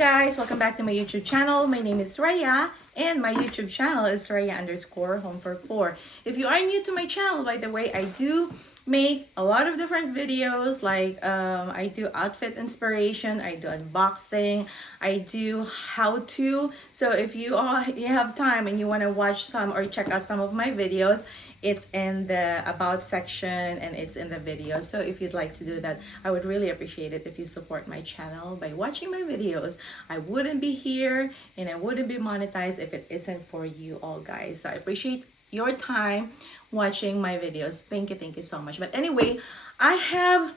guys, welcome back to my YouTube channel. My name is Raya and my YouTube channel is Raya_Home44. If you are new to my channel, by the way, I do make a lot of different videos like I do outfit inspiration, I do unboxing, I do how-to. So if you have time and you want to watch some or check out some of my videos, it's in the about section and it's in the video. So if you'd like to do that, I would really appreciate it if you support my channel by watching my videos. I wouldn't be here and I wouldn't be monetized if it isn't for you all guys. So I appreciate your time watching my videos. Thank you so much. But anyway, I have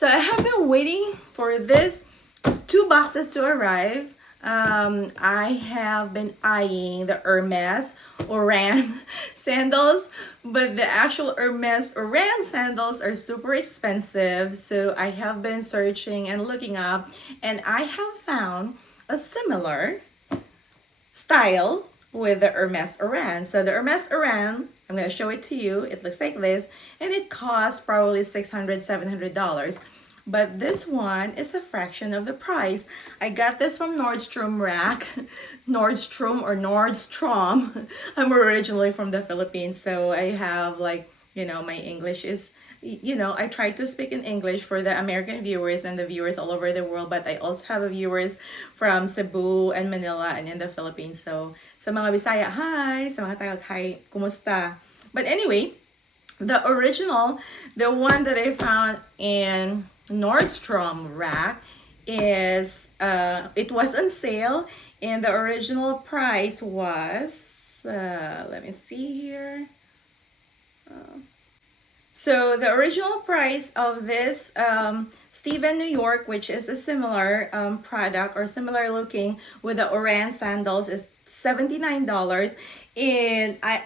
been waiting for this 2 boxes to arrive. I have been eyeing the Hermes Oran sandals, but the actual Hermes Oran sandals are super expensive. So I have been searching and looking up, and I have found a similar style with the Hermes Oran. So the Hermes Oran, I'm going to show it to you. It looks like this, and it costs probably $600-700. But this one is a fraction of the price. I got this from Nordstrom Rack. Nordstrom or Nordstrom. I'm originally from the Philippines, so I have my English is, I try to speak in English for the American viewers and the viewers all over the world, but I also have viewers from Cebu and Manila and in the Philippines. So sa mga Bisaya, hi! Sa mga Tagalog, hi! Kumusta? But anyway, the original, the one that I found in Nordstrom Rack is it was on sale, and the original price was let me see here. So the original price of this Steven New York, which is a similar product or similar looking with the Oran sandals, is $79, and I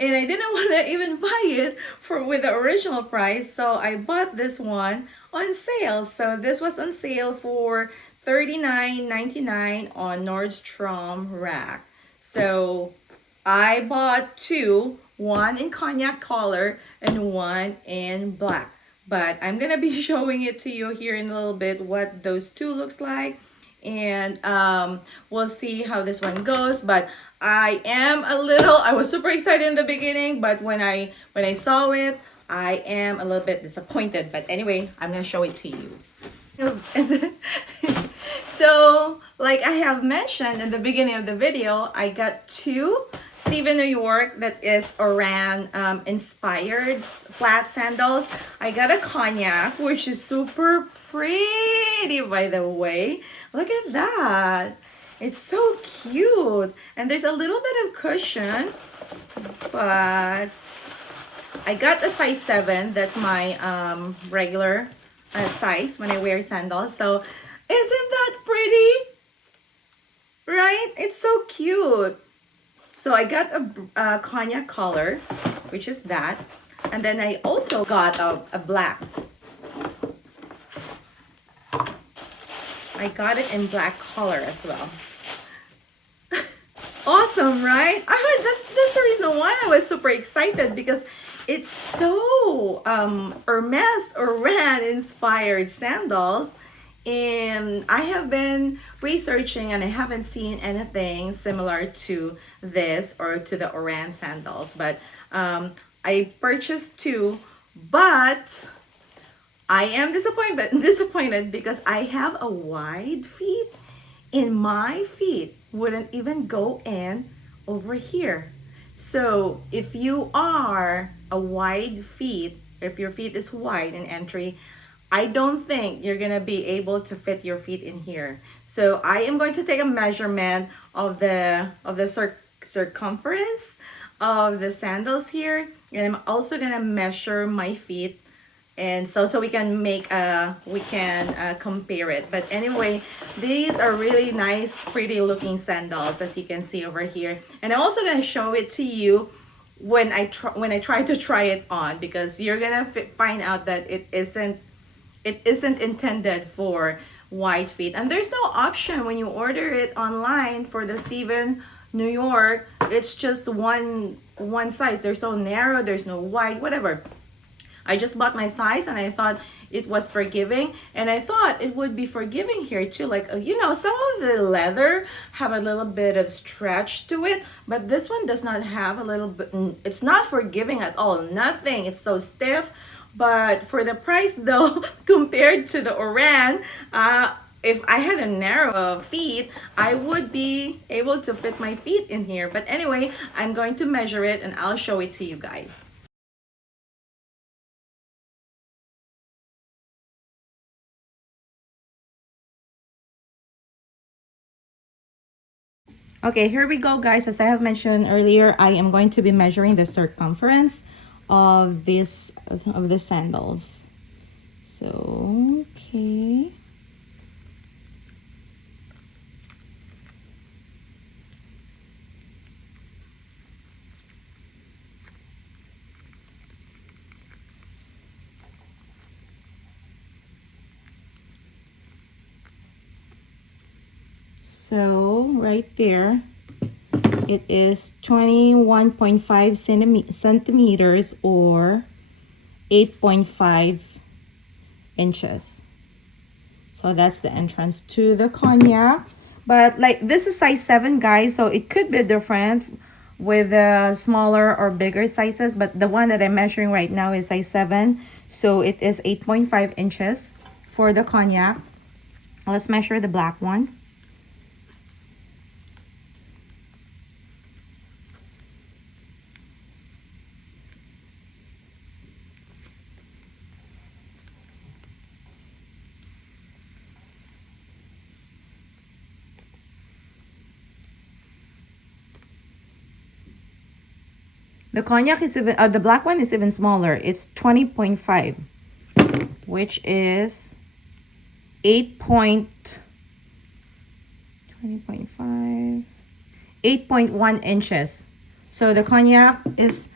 and I didn't want to even buy it with the original price, so I bought this one on sale. So this was on sale for $39.99 on Nordstrom Rack. So I bought 2, one in cognac color and one in black. But I'm gonna be showing it to you here in a little bit what those 2 looks like, and we'll see how this one goes. But I was super excited in the beginning, but when I saw it, I am a little bit disappointed. But anyway, I'm gonna show it to you. So like I have mentioned in the beginning of the video, I got 2 Steven New York that is Oran inspired flat sandals. I got a cognac, which is super pretty, by the way. Look at that. It's so cute. And there's a little bit of cushion, but I got a size 7. That's my regular size when I wear sandals. So isn't that pretty? Right? It's so cute. So I got a cognac color, which is that. And then I also got a black. I got it in black color as well. Awesome, right? That's the reason why I was super excited, because it's so Hermes Oran inspired sandals. And I have been researching and I haven't seen anything similar to this or to the Oran sandals. But I purchased 2, but I am disappointed because I have a wide feet, and my feet wouldn't even go in over here. So if you are a wide feet, if your feet is wide in entry, I don't think you're gonna be able to fit your feet in here. So I am going to take a measurement of the circumference of the sandals here, and I'm also gonna measure my feet, and so we can compare it. But anyway, these are really nice, pretty looking sandals, as you can see over here. And I'm also gonna show it to you when I try to try it on, because you're gonna find out that it isn't intended for wide feet. And there's no option when you order it online for the Steven New York. It's just one size. There's no narrow, there's no wide, whatever. I just bought my size and I thought it was forgiving, and I thought it would be forgiving here too. Like, you know, some of the leather have a little bit of stretch to it, but this one does not have a little bit. It's not forgiving at all, nothing. It's so stiff. But for the price though, compared to the Oran, if I had a narrow feet, I would be able to fit my feet in here. But anyway, I'm going to measure it and I'll show it to you guys. Okay, here we go, guys. As I have mentioned earlier, I am going to be measuring the circumference of the sandals. So, okay. So right there, it is 21.5 centimeters or 8.5 inches. So that's the entrance to the cognac. But like, this is size 7, guys, so it could be different with smaller or bigger sizes, but the one that I'm measuring right now is size 7, so it is 8.5 inches for the cognac. Let's measure the black one. The cognac is even, the black one is even smaller. It's 20.5, which is 8.1 inches. So the cognac is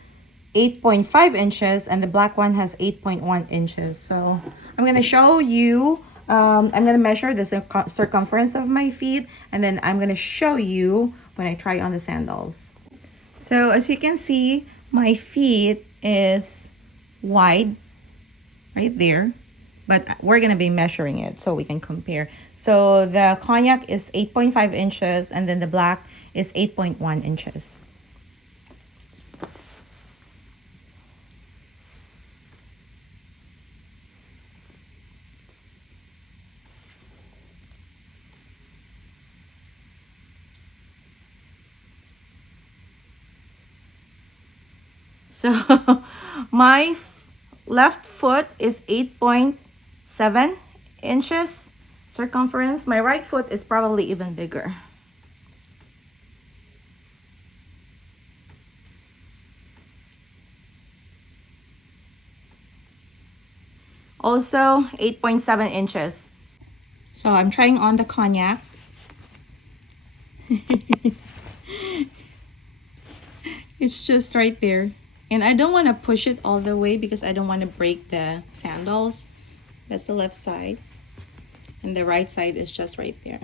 8.5 inches and the black one has 8.1 inches. So I'm going to show you, I'm going to measure the circumference of my feet, and then I'm going to show you when I try on the sandals. So as you can see, my feet is wide right there, but we're going to be measuring it so we can compare. So the cognac is 8.5 inches and then the black is 8.1 inches. So my left foot is 8.7 inches circumference. My right foot is probably even bigger. Also 8.7 inches. So I'm trying on the cognac. It's just right there. And I don't want to push it all the way because I don't want to break the sandals. That's the left side. And the right side is just right there.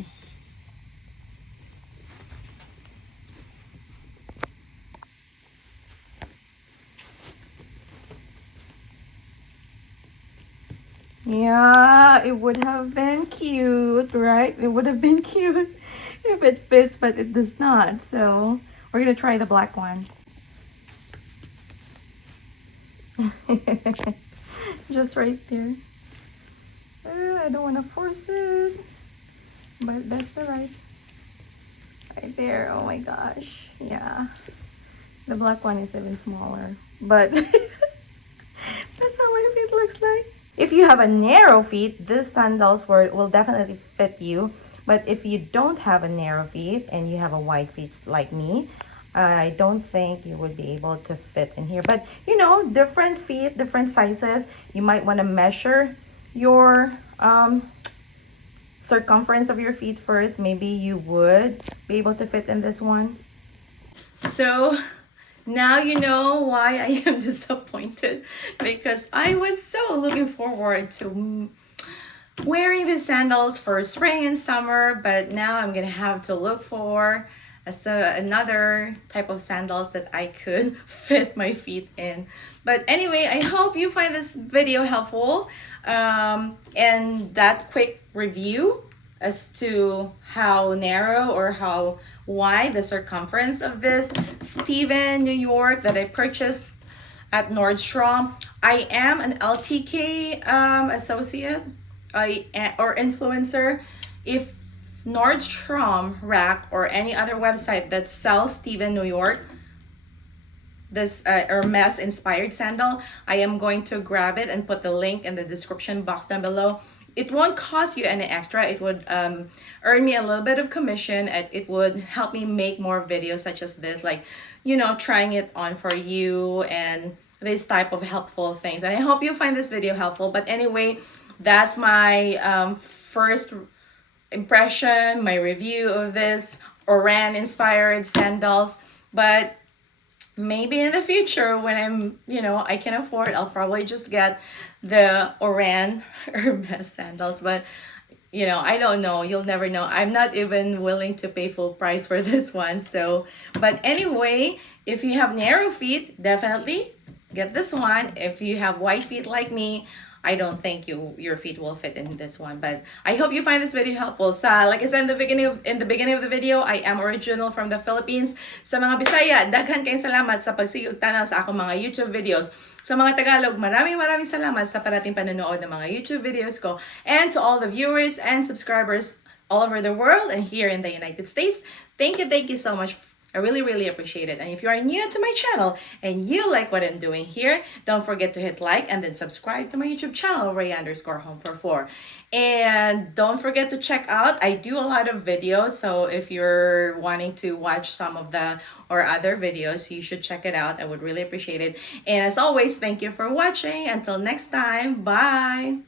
Yeah, it would have been cute, right? It would have been cute if it fits, but it does not. So we're going to try the black one. Just right there. I don't want to force it, but that's the right there. Oh my gosh, yeah, the black one is even smaller, but that's how my feet looks like. If you have a narrow feet, these sandals will definitely fit you. But if you don't have a narrow feet and you have a wide feet like me, I don't think you would be able to fit in here. But you know, different feet, different sizes. You might want to measure your circumference of your feet first. Maybe you would be able to fit in this one. So now you know why I am disappointed, because I was so looking forward to wearing the sandals for spring and summer, but now I'm gonna have to look for as another type of sandals that I could fit my feet in. But anyway, I hope you find this video helpful, and that quick review as to how narrow or how wide the circumference of this Steven New York that I purchased at Nordstrom. I am an LTK associate or influencer. If Nordstrom Rack or any other website that sells Steven New York, this Hermes inspired sandal, I am going to grab it and put the link in the description box down below. It won't cost you any extra. It would earn me a little bit of commission, and it would help me make more videos such as this, like, you know, trying it on for you and this type of helpful things. And I hope you find this video helpful. But anyway, that's my first impression, my review of this Oran inspired sandals. But maybe in the future when I'm, you know, I can afford, I'll probably just get the Oran Hermes sandals. But you know, I don't know, you'll never know. I'm not even willing to pay full price for this one. So but anyway, if you have narrow feet, definitely get this one. If you have wide feet like me, I don't think your feet will fit in this one. But I hope you find this video helpful. Like I said in the beginning of the video, I am original from the Philippines. Sa mga Bisaya, daghan kayong salamat sa pagsigug tanaw sa akong mga YouTube videos. Sa mga Tagalog, maraming salamat sa parating panonood ng mga YouTube videos ko. And to all the viewers and subscribers all over the world and here in the United States, thank you so much. I really appreciate it. And if you are new to my channel and you like what I'm doing here, don't forget to hit like and then subscribe to my YouTube channel, Ray_Home44. And don't forget to check out, I do a lot of videos, so if you're wanting to watch some of the or other videos, you should check it out. I would really appreciate it. And as always, thank you for watching. Until next time, bye!